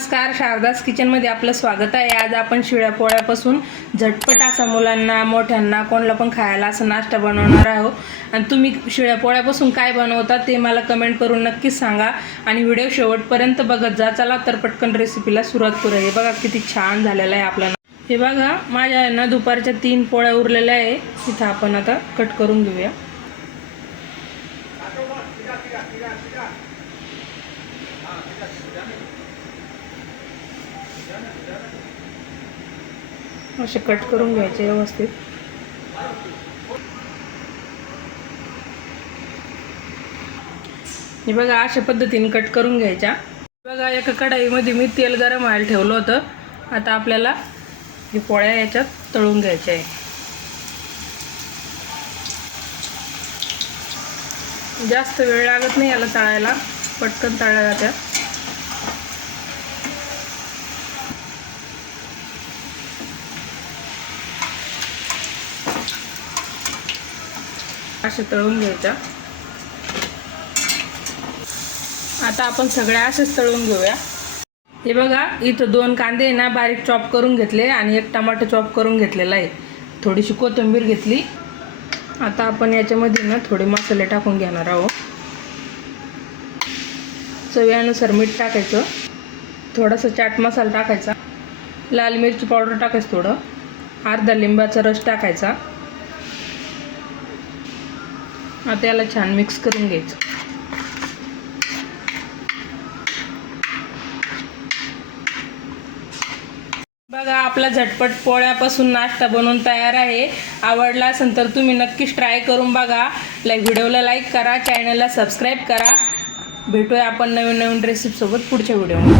नमस्कार शारदास किचनमध्ये आपलं स्वागत आहे. आज आपण शिळ्या पोळ्यापासून झटपट असा मुलांना मोठ्यांना कोणाला पण खायला असं नाश्ता बनवणार आहोत. आणि तुम्ही शिळ्या पोळ्यापासून काय बनवता ते मला कमेंट करून नक्कीच सांगा. आणि व्हिडिओ शेवटपर्यंत बघत जा. चला तर पटकन रेसिपीला सुरुवात करूया. हे बघा किती छान झालेलं आहे आपला हे बघा माझ्या ना दुपारच्या तीन पोळ्या उरलेल्या आहे. तिथं आपण आता कट करून घेऊया. असे कट करून घ्यायचे व्यवस्थित. हे बघा अशा पद्धतीने कट करून घ्यायच्या. बघा एका कढाईमध्ये मी तेल गरम व्हायला ठेवलं होतं. आता आपल्याला हे पोळ्या याच्यात तळून घ्यायच्या आहे जास्त वेळ लागत नाही याला तळायला. पटकन तळल्या जात्या. असे तळून घ्यायच्या. आता आपण सगळ्या असेच तळून घेऊया. हे बघा इथं दोन कांदे ना बारीक चॉप करून घेतले आणि एक टमाटर चॉप करून घेतलेला आहे. थोडीशी कोथिंबीर घेतली. आता आपण याच्यामध्ये ना थोडे मसाले टाकून घेणार आहोत. चव्यानुसार मीठ टाकायचं. थोडासा चाट मसाला टाकायचा. लाल मिरची पावडर टाकायचं थोडं. अर्धा लिंबाचा रस टाकायचा. आता याला छान मिक्स करून घ्यायचं. बघा आपला झटपट पोळ्यापासून नाश्ता बनवून तयार आहे. आवडला असेल तर तुम्ही नक्कीच ट्राय करून बघा. लाईक व्हिडिओला लाईक करा चॅनलला सबस्क्राईब करा. भेटूया आपण नवीन नवीन रेसिपीसोबत पुढच्या व्हिडिओमध्ये